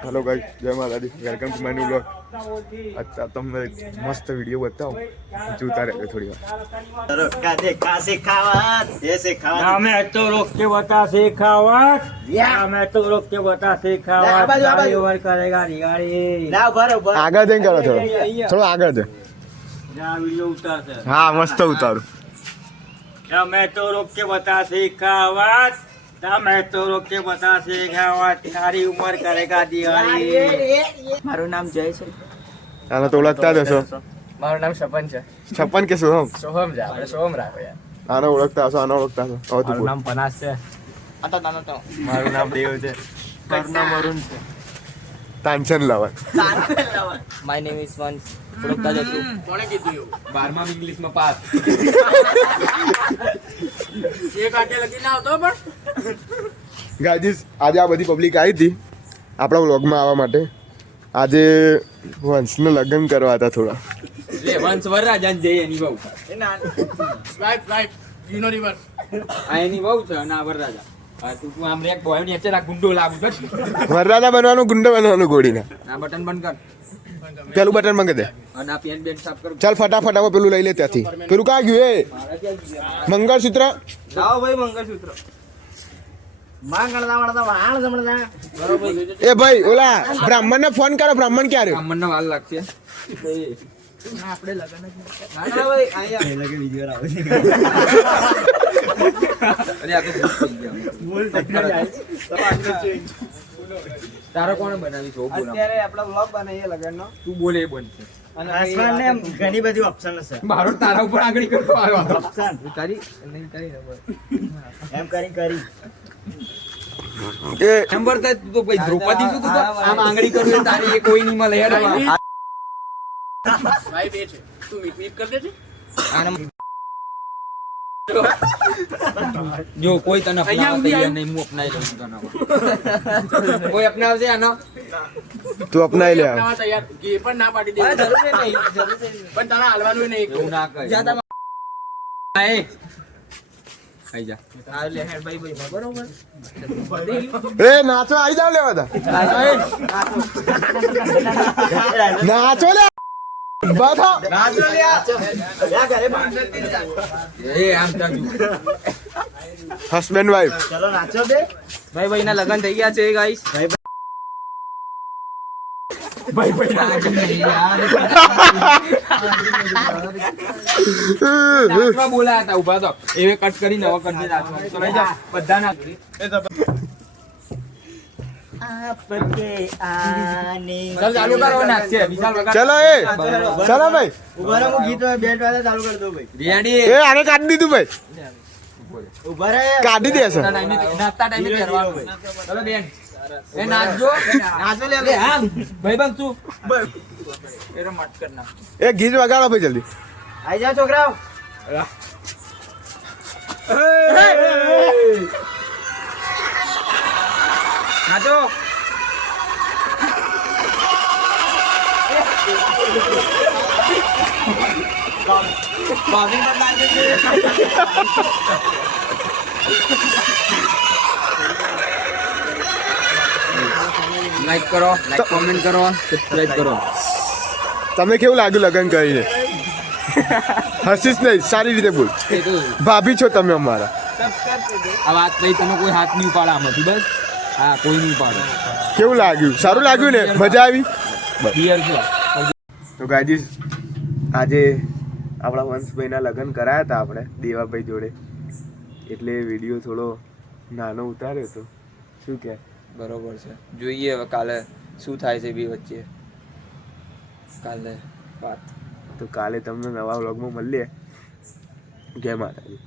Hello guys, जय माता दी। Welcome to my new vlog. अच्छा તમને મસ્ત વિડિયો બતાવો, જોતા રહેજો થોડી વાર। रोका देखा सिखावत ये सिखावत हमें तो रोक के बता सिखावत हमें तो रोक के बता सिखावत गाड़ी ओवर करेगा गाड़ी ना बरोबर આગળ જઈને કરો, થોડો આગળ દે। यहाँ वीडियो उतारते हैं। હા મસ્ત ઉતારો। हमें तो रोक के बता सिखावत हमें तो रोक के बता सिखावत सारी उम्र करेगा दिवाળી। મારું નામ જય છે। આને તો ઓળખતા જ હશો। મારું નામ સપન છે। છપ્પન કે સોહમ? સોહમ છે, આપણે સોહમ રાખો યાર। આને ઓળખતા હશો, આને ઓળખતા હશો। હવે તું બોલ। नाम पनास है। આતો નાનો તો मारू नाम देव है। मारू नाम अरुण है। તાંચન લાવન। માય નેમ ઇઝ વંશ। ઓળખતા જશું। કોણે કીધું એવું? 12મા ઇંગ્લિશમાં પાસ। એક આટે લગી ના આવતો પણ ગાઈસ, આજે આ બધી પબ્લિક આવી હતી આપણા વ્લોગમાં આવવા માટે। આજે વંશને લગ્ન કરવા હતા થોડા। લે વંશ વરરાજાને જઈ એની બહુ એ ના સ્વાઈપ યુ નો રિવર આ એની બહુ છે ના વરરાજા આ તું આમ એક બોય ની અચરા ગુંડો લાગુ કર વરરાજા બનવાનું, ગુંડો બનવાનું ગોળીના। આ બટન બંધ કર પેલું બટન મંગે દે। અને આ પેન બેન સાફ કર ચાલ ફટાફટ આમાં પેલું લઈ લે ત્યાંથી। પેલું ક્યાં ગયું એ મંગળસૂત્ર? લાવો ભાઈ મંગળસૂત્ર। માં ગણતા વણતા વાણ જમણતા બરોબર એ ભાઈ ઓલા બ્રાહ્મણને ફોન કરો। બ્રાહ્મણ ક્યારે? બ્રાહ્મણ નો વાલ લાગશે આપણે લગન જ ના ભાઈ આયા લગે વિડિયો આવે છે। અરે આ તો બોલ તારો કોણ બનાવી છો બોલ અત્યારે આપણા વ્લોગ બનાવીએ લગનનો। તું બોલે એ બનશે અને હસબન્ડ ને ઘણી બધી ઓપ્શન છે। મારો તારા ઉપર આગળ કરતો આવ્યો ઓપ્શન તારી નહીં કરી એમ કરી એ નંબર તો તું તો ભાઈ દ્રૌપદી શું તું તો આમ આંગળી કરું એ તારી એ કોઈ નહીં મળે હેડ ભાઈ બે છે તું મીટ કર દે છે જો કોઈ તને અપનાવવા તૈયાર નહીં હું અપનાવી લઉં છું તને કોઈ અપનાવશે આનો તું અપનાવી લે। અપનાવવા તૈયાર કે પણ ના પાડી દે જરૂર નહીં પણ તને હાલવાનું નહીં એવું ના કર જા તમે ખાઈ જા આ લે હેડ ભાઈ ભાઈ બરોબર એ નાચો આવી જાવ લેવા તા। નાચો લે બાથા નાચો લ્યા ઘરે એ આમ તાજુ હસબન્ડ વાઈફ। ચલો નાચો બે ભાઈ ભાઈ ના લગન થઈ ગયા છે ગાઈસ। ભાઈ ભાઈ ના યાર નાચવા બોલાયા હતા ઉભા તો એવે કટ કરી નવા કરી દે નાચવા તો લઈ જા બધા ના આપકે આને ચાલ ચાલુ કરો નાચશે વિશાલ વગર ચલો એ ચલો ભાઈ ઉભા રહો, હું ગીત બેન્ડ વાળા ચાલુ કરી દઉં ભાઈ। રેડી એ આને કાઢી દીધું ભાઈ, ઉભા રહે કાઢી દેશે। નાચતા ટાઈમે કરવાનું ચલો બેન એ નાચજો નાચો લે હા ભાઈ બંધ તું એરો મત કર ના એ ગીત વગાડો ભાઈ જલ્દી। આઈ જાઓ છોકરાઓ। નાચો બાબી પર નાચે છે। લાઈક કરો લાઈક કોમેન્ટ કરો સબસ્ક્રાઇબ કરો તમને કેવું લાગ્યું લગ્ન કરીને? હસીશ નહીં, સારી રીતે બોલ। એ તો ભાભી છો તમે અમારા। આ વાત નહીં તમે કોઈ હાથ નહીં ઉપાડે આમાંથી બસ હા કોઈ નહીં ઉપાડે કેવું લાગ્યું? સારું લાગ્યું ને? મજા આવી? ક્લિયર છે તો ગાઈસ, આજે આપણા વંશભાઈના લગ્ન કરાયા હતા આપણે દેવાભાઈ જોડે, એટલે વિડીયો થોડો નાનો ઉતાર્યો હતો। શું કહે? બરોબર છે, જોઈએ હવે કાલે શું થાય છે બી વચ્ચે કાલે વાત। તો કાલે તમને નવા વ્લોગમાં મળીએ। જય માતાજી।